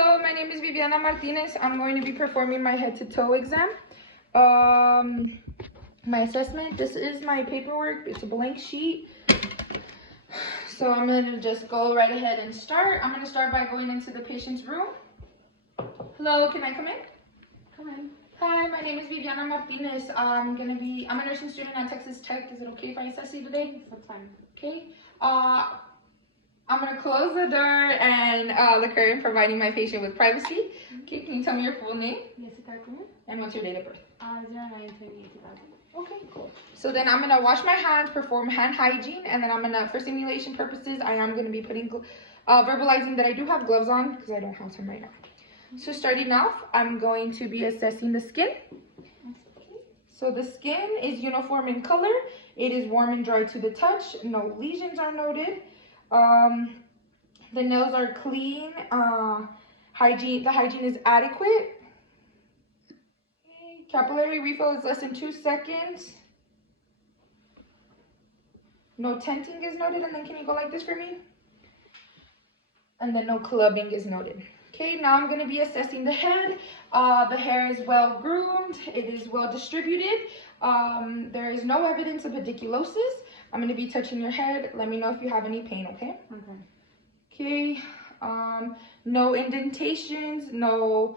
Hello, my name is Viviana Martinez. I'm going to be performing my head-to-toe exam. My assessment, this is my paperwork. It's a blank sheet. So I'm going to just go right ahead and start. I'm going to start by going into the patient's room. Hello, can I come in? Come in. Hi, my name is Viviana Martinez. I'm a nursing student at Texas Tech. Is it okay if I assess you today? That's fine. Okay. I'm going to close the door and the curtain, providing my patient with privacy. Okay, can you tell me your full name? Jessica. And what's your date of birth? 09/28/2000. Okay, cool. So then I'm going to wash my hands, perform hand hygiene, and then I'm going to, for simulation purposes, I am going to be putting, verbalizing that I do have gloves on because I don't have some right now. So starting off, I'm going to be assessing the skin. So the skin is uniform in color. It is warm and dry to the touch. No lesions are noted. The nails are clean. The hygiene is adequate. Okay. Capillary refill is less than 2 seconds. No tenting is noted. And then can you go like this for me? And then no clubbing is noted. Okay, now I'm going to be assessing the head. The hair is well groomed. It is well distributed. There is no evidence of pediculosis. I'm going to be touching your head. Let me know if you have any pain, okay? Okay. No indentations, no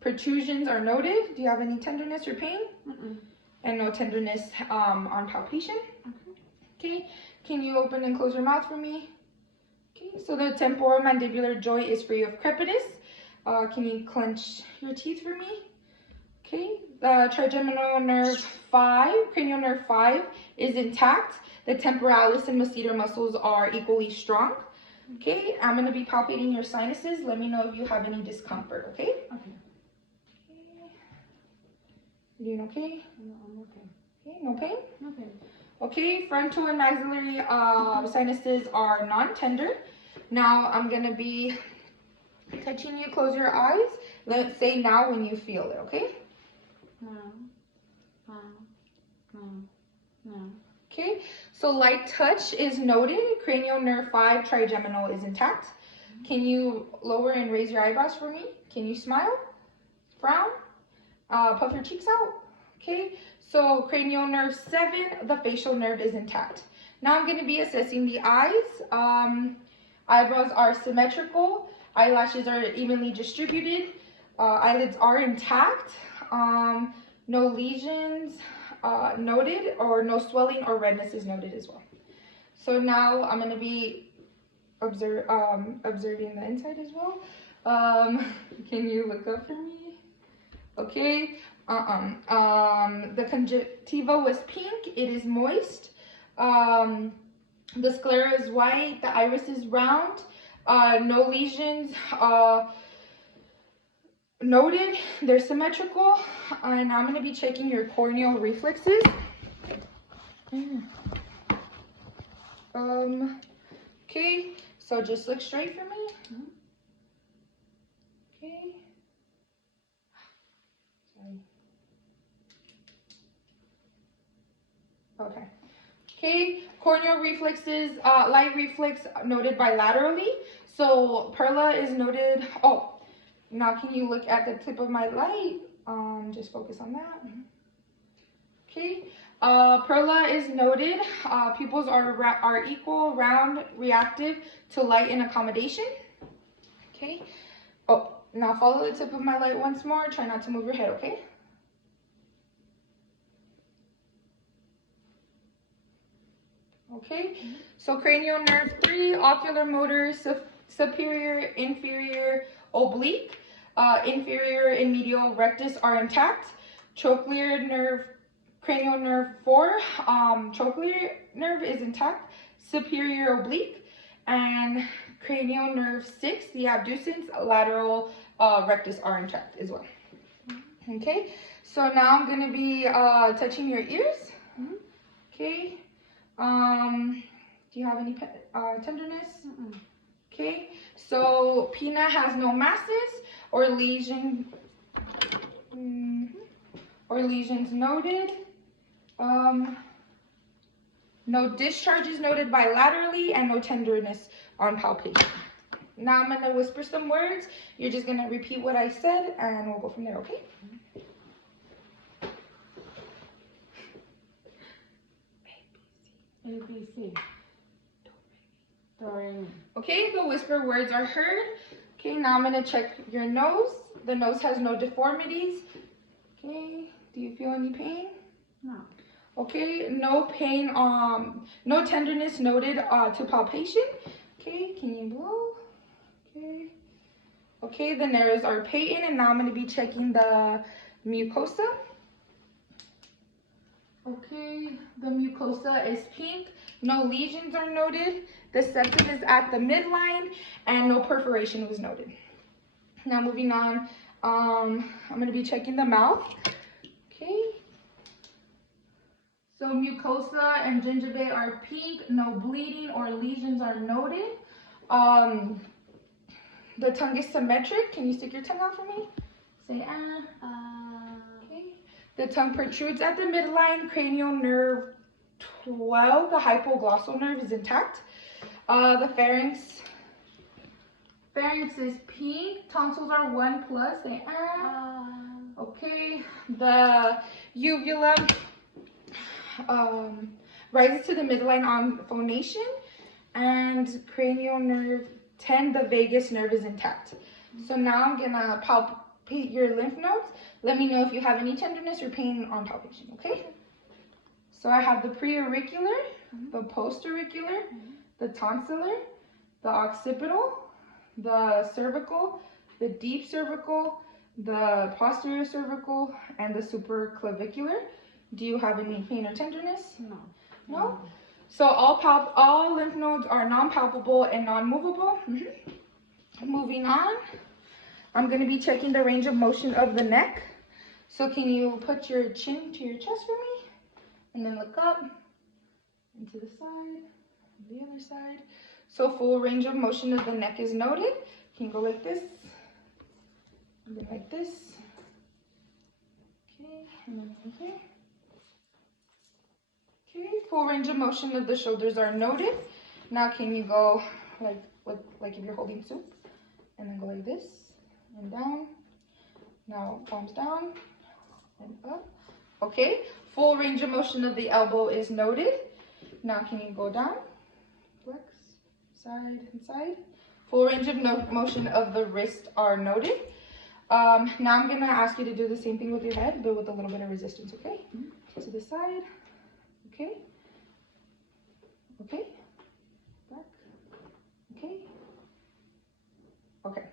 protrusions are noted. Do you have any tenderness or pain? And no tenderness on palpation. Okay. Can you open and close your mouth for me? Okay, so the temporomandibular joint is free of crepitus. Can you clench your teeth for me? Okay, the trigeminal nerve 5, cranial nerve 5 is intact. The temporalis and masseter muscles are equally strong. Okay, I'm going to be palpating your sinuses. Let me know if you have any discomfort, okay? Okay. You doing okay? No, I'm okay. Okay, no pain? No pain. Okay, frontal and maxillary sinuses are non-tender. Now I'm going to be touching you. Close your eyes. Let's say now when you feel it, okay? No. Okay, so light touch is noted. Cranial nerve 5 trigeminal is intact. Can you lower and raise your eyebrows for me? Can you smile? Frown? Puff your cheeks out? Okay, so cranial nerve 7, the facial nerve is intact. Now I'm going to be assessing the eyes. Eyebrows are symmetrical. Eyelashes are evenly distributed. Eyelids are intact. No lesions noted, or no swelling or redness is noted as well. So now I'm going to be observing the inside as well. Can you look up for me? Okay. The conjunctiva was pink. It is moist. The sclera is white. The iris is round. No lesions noted. They're symmetrical. And I'm going to be checking your corneal reflexes. Okay, so just look straight for me. Okay. Sorry. Okay, corneal reflexes, light reflex noted bilaterally. So Perla is noted. Oh, now can you look at the tip of my light? Just focus on that. Okay, Perla is noted. Pupils are equal, round, reactive to light and accommodation. Okay. Oh, now follow the tip of my light once more. Try not to move your head, okay? Okay, so cranial nerve 3, ocular motor, superior, inferior, oblique, inferior and medial rectus are intact. Trochlear nerve, cranial nerve 4, trochlear nerve is intact. Superior oblique, and cranial nerve 6, the abducens, lateral rectus are intact as well. Okay, so now I'm going to be touching your ears. Okay. Do you have any tenderness? Okay, so Pina has no masses or lesions noted. No discharges noted bilaterally, and no tenderness on palpation. Now I'm gonna whisper some words. You're just gonna repeat what I said and we'll go from there, okay? ABC. Doreen. Okay, the whisper words are heard. Okay, now I'm gonna check your nose. The nose has no deformities. Okay, do you feel any pain? No. Okay, no pain, no tenderness noted to palpation. Okay, can you blow? Okay. Okay, the nerves are patent, and now I'm gonna be checking the mucosa. Okay, the mucosa is pink. No lesions are noted. The septum is at the midline, and no perforation was noted. Now moving on, I'm gonna be checking the mouth. Okay. So mucosa and gingivae are pink. No bleeding or lesions are noted. The tongue is symmetric. Can you stick your tongue out for me? Say ah. Okay. The tongue protrudes at the midline. Cranial nerve 12, the hypoglossal nerve, is intact. The pharynx is pink. Tonsils are 1+. Say ah. Okay. The uvula rises to the midline on phonation, and cranial nerve 10, the vagus nerve, is intact. So now I'm gonna palpate your lymph nodes. Let me know if you have any tenderness or pain on palpation, okay? So I have the preauricular, the postauricular, the tonsillar, the occipital, the cervical, the deep cervical, the posterior cervical, and the supraclavicular. Do you have any pain or tenderness? No. No? So all lymph nodes are non-palpable and non-movable. Moving on, I'm going to be checking the range of motion of the neck. So can you put your chin to your chest for me? And then look up, and to the side, the other side. So full range of motion of the neck is noted. Can you go like this? And then like this. Okay, and then over here. Okay, full range of motion of the shoulders are noted. Now can you go like if you're holding soup, and then go like this and down. Now palms down and up. Okay, full range of motion of the elbow is noted. Now can you go down, flex, side and side. Full range of motion of the wrist are noted. Now I'm gonna ask you to do the same thing with your head, but with a little bit of resistance, okay? To the side. Okay, okay, back, okay, okay.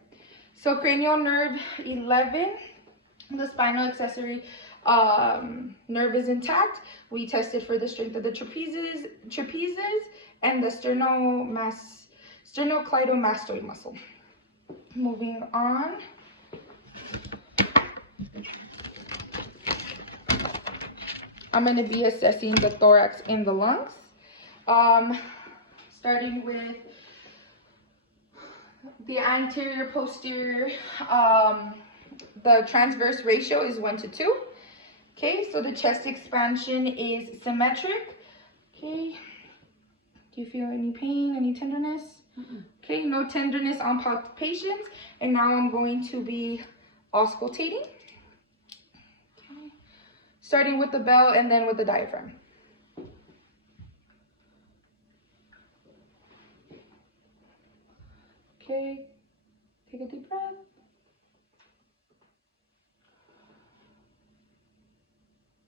So cranial nerve 11, the spinal accessory nerve is intact. We tested for the strength of the trapezes and the sternocleidomastoid muscle. Moving on. I'm going to be assessing the thorax and the lungs, starting with the anterior posterior. The transverse ratio is 1:2. Okay, so the chest expansion is symmetric. Okay, do you feel any pain, any tenderness? Okay, no tenderness on palpations. And now I'm going to be auscultating. Starting with the bell and then with the diaphragm. Okay, take a deep breath.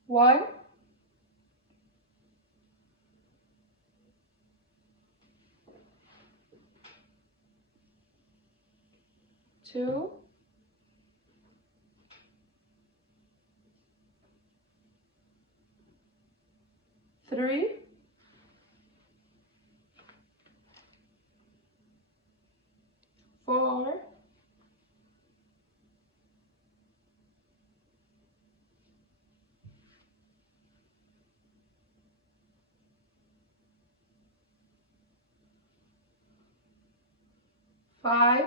One. Two. 3. 4. 5.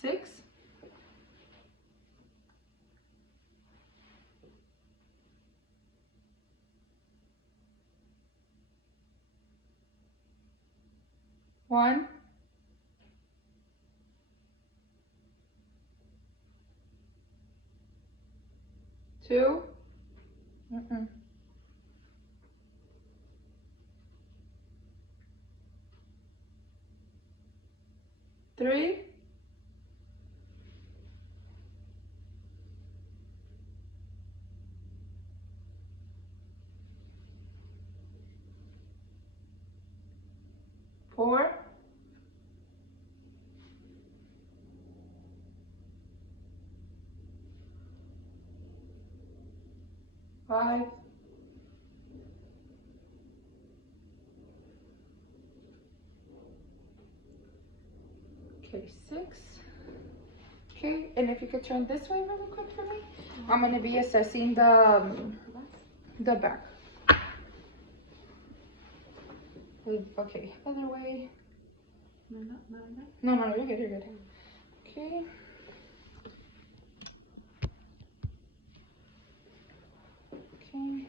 6. 1, 2, 3, 4, 5, okay, 6. Okay, and if you could turn this way really quick for me, I'm gonna be assessing the back. Okay, other way. No, you're good, you're good. Okay. Okay.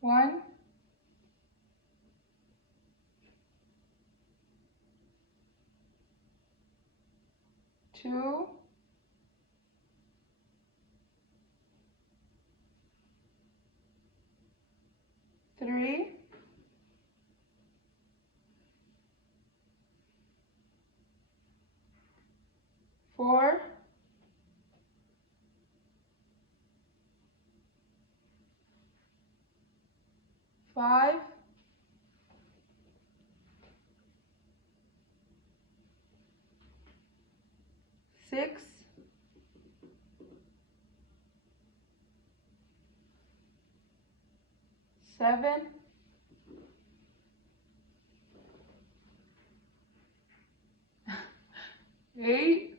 One, 2, 3, 4, 5, 6, 7, 8,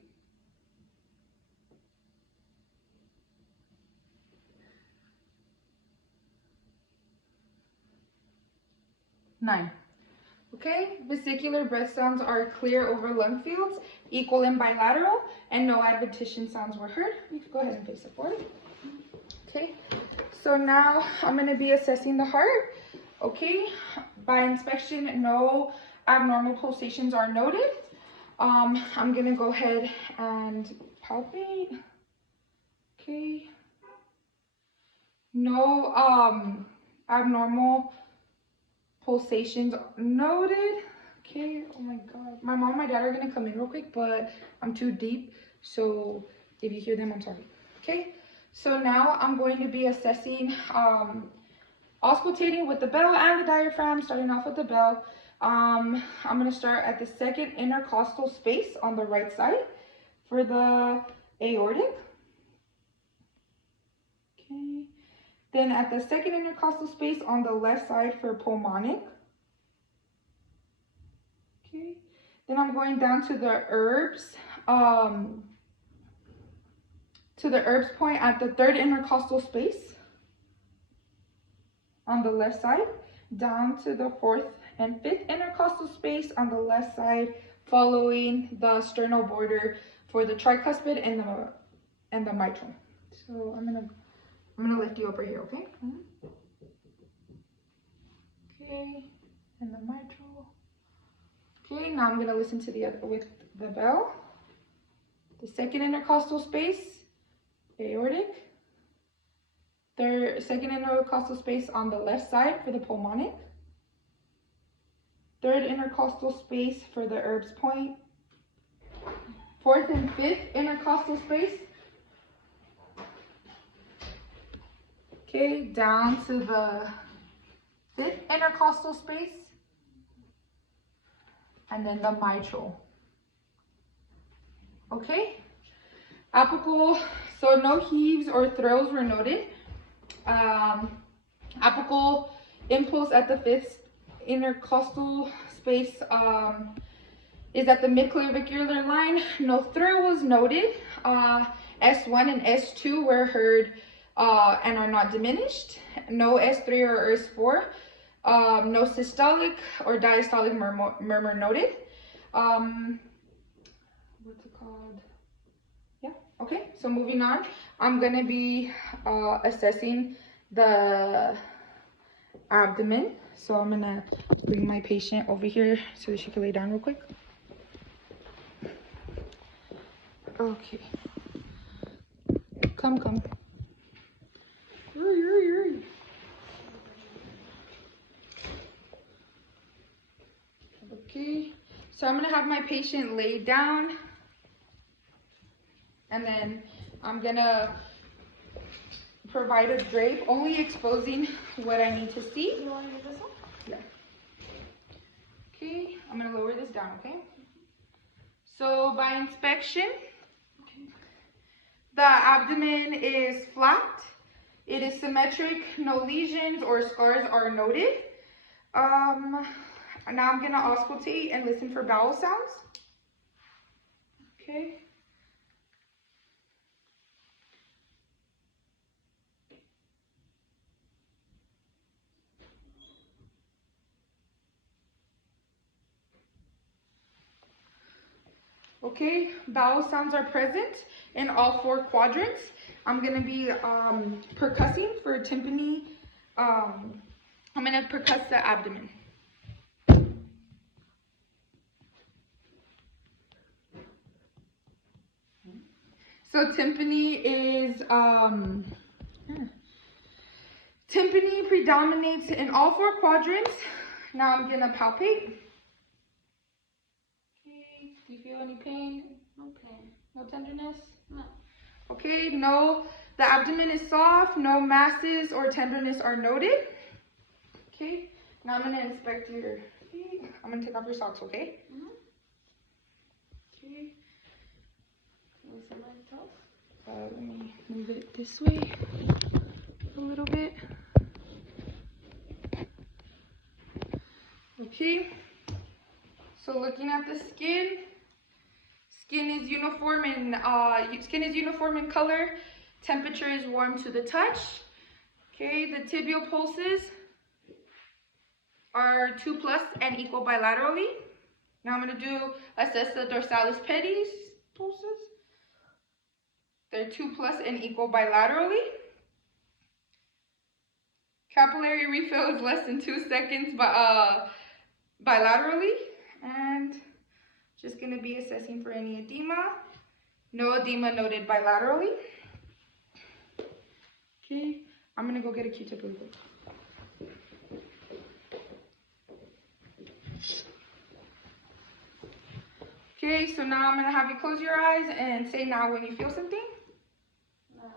9. Okay, vesicular breath sounds are clear over lung fields, equal and bilateral, and no adventition sounds were heard. You can go ahead and face it forward. Okay, so now I'm going to be assessing the heart. Okay, by inspection, no abnormal pulsations are noted. I'm going to go ahead and palpate. Okay, no abnormal pulsations noted. Okay, oh my god, my mom and my dad are gonna come in real quick, but I'm too deep, so if you hear them, I'm sorry. Okay, so now I'm going to be assessing auscultating with the bell and the diaphragm, starting off with the bell. I'm going to start at the second intercostal space on the right side for the aortic. Okay. Then at the second intercostal space on the left side for pulmonic. Okay. Then I'm going down to the herbs, point at the third intercostal space on the left side, down to the fourth and fifth intercostal space on the left side, following the sternal border for the tricuspid and the mitral. So I'm gonna lift you over here, okay? Okay, and the mitral. Okay, now I'm gonna listen to the other with the bell. The second intercostal space, aortic. Second intercostal space on the left side for the pulmonic. Third intercostal space for the herbs point. Fourth and fifth intercostal space. Okay, down to the fifth intercostal space. And then the mitral. Okay, apical, so no heaves or thrills were noted. Apical impulse at the fifth intercostal space is at the midclavicular line. No thrill was noted. S1 and S2 were heard and are not diminished. No S3 or S4. No systolic or diastolic murmur noted. What's it called? Okay, so moving on, I'm gonna be assessing the abdomen. So I'm gonna bring my patient over here so that she can lay down real quick. Okay. Come. Hurry. Okay, so I'm gonna have my patient lay down, and then I'm gonna provide a drape, only exposing what I need to see. You want to do this one? Yeah. Okay, I'm gonna lower this down, okay? So by inspection, the abdomen is flat. It is symmetric, no lesions or scars are noted. Now I'm gonna auscultate and listen for bowel sounds. Okay. Okay, bowel sounds are present in all 4 quadrants. I'm gonna be percussing for tympani. I'm gonna percuss the abdomen. So tympani is, tympani predominates in all 4 quadrants. Now I'm gonna palpate. Okay, do you feel any pain? No pain. No tenderness? No. Okay, no, the abdomen is soft, no masses or tenderness are noted. Okay, now I'm gonna inspect your feet. I'm gonna take off your socks, okay? Okay. Listen my toes. Let me move it this way a little bit. Okay, so looking at the skin, skin is uniform in color. Temperature is warm to the touch. Okay, the tibial pulses are 2+ and equal bilaterally. Now I'm gonna assess the dorsalis pedis pulses. They're 2+ and equal bilaterally. Capillary refill is less than 2 seconds bilaterally. And just gonna be assessing for any edema. No edema noted bilaterally. Okay, I'm gonna go get a Q-tip really quick. Okay, so now I'm gonna have you close your eyes and say now when you feel something. No.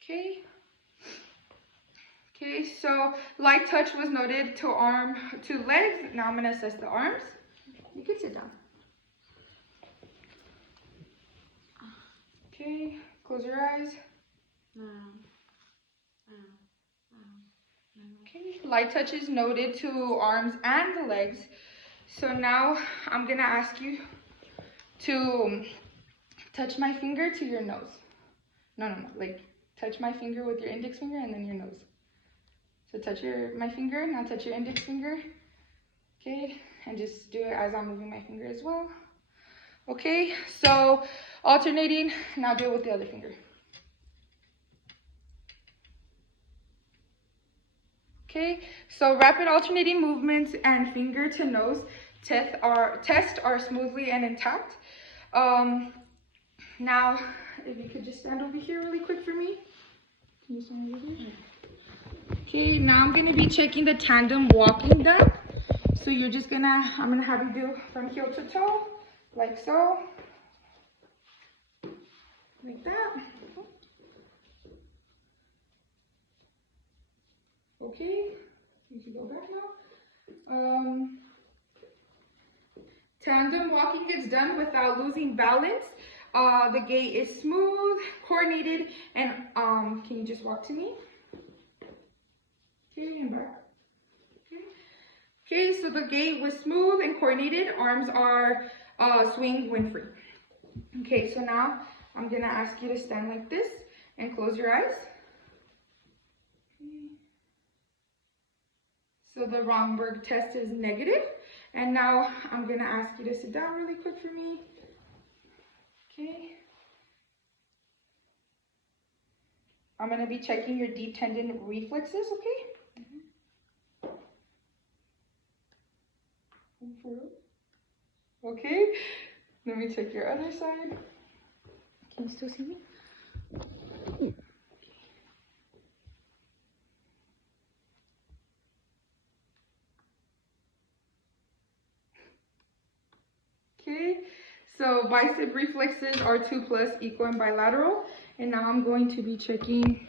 Okay. Okay, so light touch was noted to legs. Now I'm gonna assess the arms. You can sit down. Okay, close your eyes. No. Okay, light touch is noted to arms and the legs. So now I'm gonna ask you to touch my finger to your nose. No, like touch my finger with your index finger and then your nose. So touch my finger, now touch your index finger. Okay, and just do it as I'm moving my finger as well. Okay, so alternating, now do it with the other finger. Okay, so rapid alternating movements and finger to nose test are smoothly and intact. Now, if you could just stand over here really quick for me. Can you stand over here? Okay, now I'm gonna be checking the tandem walking depth. So I'm gonna have you do from heel to toe, like so. Like that. Okay, you can go back now. Tandem walking gets done without losing balance. The gait is smooth, coordinated, and can you just walk to me? Okay, and back. Okay, so the gait was smooth and coordinated. Arms are swing when free. Okay, so now I'm gonna ask you to stand like this and close your eyes. Okay. So the Romberg test is negative. And now I'm gonna ask you to sit down really quick for me. Okay. I'm going to be checking your deep tendon reflexes, okay? Okay, let me check your other side. Can you still see me? Okay, so bicep reflexes are 2+, equal, and bilateral. And now I'm going to be checking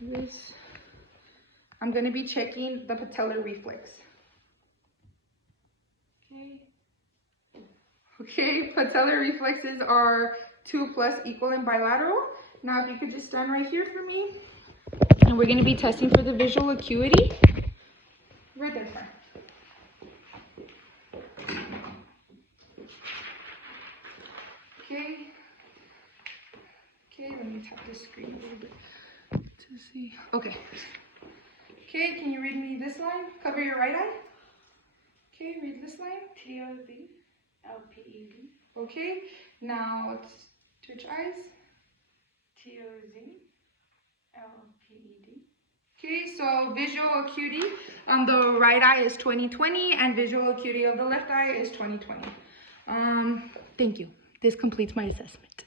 this. I'm going to be checking the patellar reflex. Okay, patellar reflexes are 2+, equal, and bilateral. Now if you could just stand right here for me. And we're going to be testing for the visual acuity. Right there, sir. Okay. Okay, let me tap the screen a little bit to see. Okay. Okay, can you read me this line? Cover your right eye. Okay, read this line. TOZ, LPED. Okay, now let's switch eyes. TOZ, LPED. Okay, so visual acuity on the right eye is 20/20 and visual acuity of the left eye is 20/20. Thank you. This completes my assessment.